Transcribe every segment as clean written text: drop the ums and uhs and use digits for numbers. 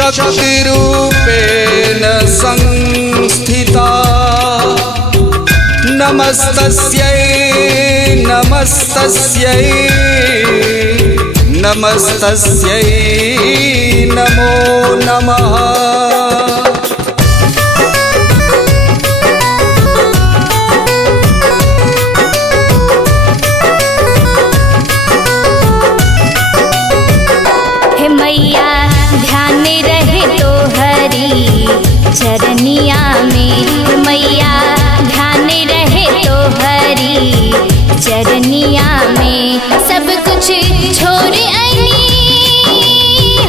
शक्तिरूपेण संस्थिता नमस्तस्यै नमस्तस्यै नमस्तस्यै नमो नमः। चरनिया में मैया ध्यान रहे तो हरी चरनिया में सब कुछ छोड़ आईनी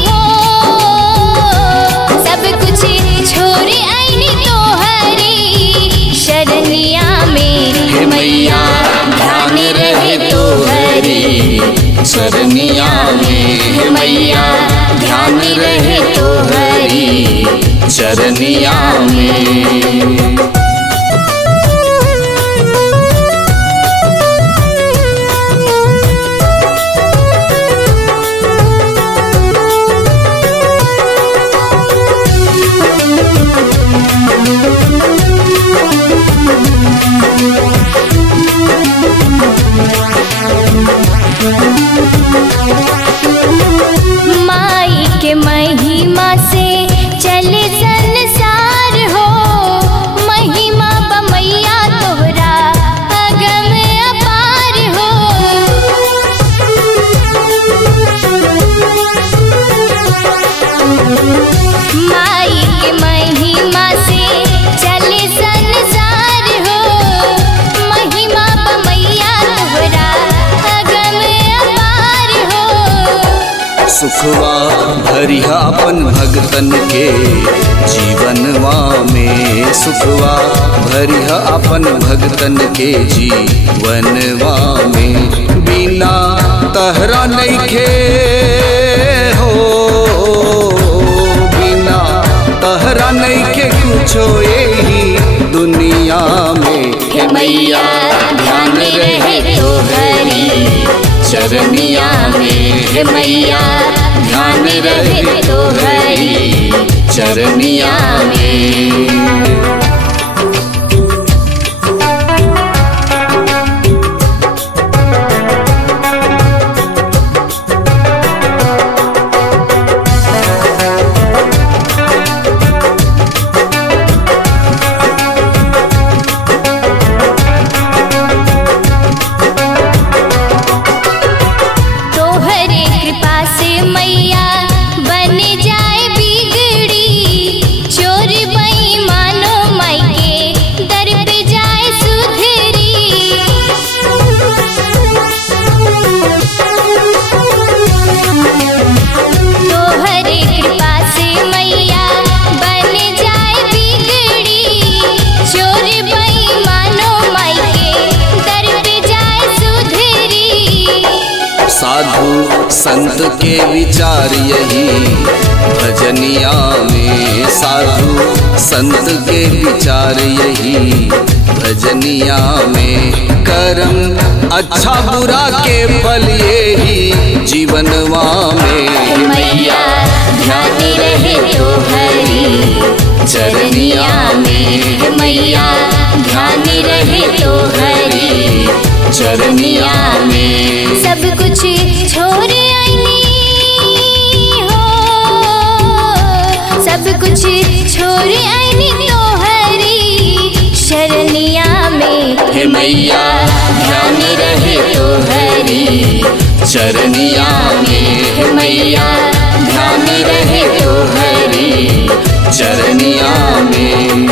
हो, सब कुछ छोड़ आईनी तो हरी शरनिया में मैया ध्यान रहे तो हरी चरनिया में मैया ध्यान रहे तो हरी चरनिया में। माई के महिमा से चले संसार हो, महिमा बमैया तोहरा अगम अपार हो। माई के महिमा से चले संसार हो, महिमा बमैया तोहरा अगम अपार हो। सुखवा भरिया अपन भगतन के जीवनवा में, सुखवा भरिया अपन भगतन के जीवनवा में। बिना तहरा नइखे हो, बिना तहरा नइखे कुछो यही दुनिया में। हे मैया ध्यान रहे तो हरी चरनिया में, हे मैया ध्यान रहे तो हरी चरनिया में। मैया बन जाए बिगड़ी, चोर बेईमानो माई के दर पे जाए सुधरी। तोहरे कृपा से मैया बन जाए बिगड़ी, चोर बेईमानो माई के दर पे जाए सुधरी। साधु संत के विचार यही भजनिया में, साधु संत के विचार यही भजनिया में। कर्म अच्छा बुरा के फल यही जीवनवा में। मैया ध्यान रहे तो हरी चरनिया में, मैया ध्यान रहे तो हरी चरनिया में। सब कुछ छोड़ आईनी हो, सब कुछ छोड़ आईनी तो हरी शरनिया में। हे मैया ध्यान रहे तो हरी चरनिया में, हे मैया ध्यान रहे तो हरी चरनिया में।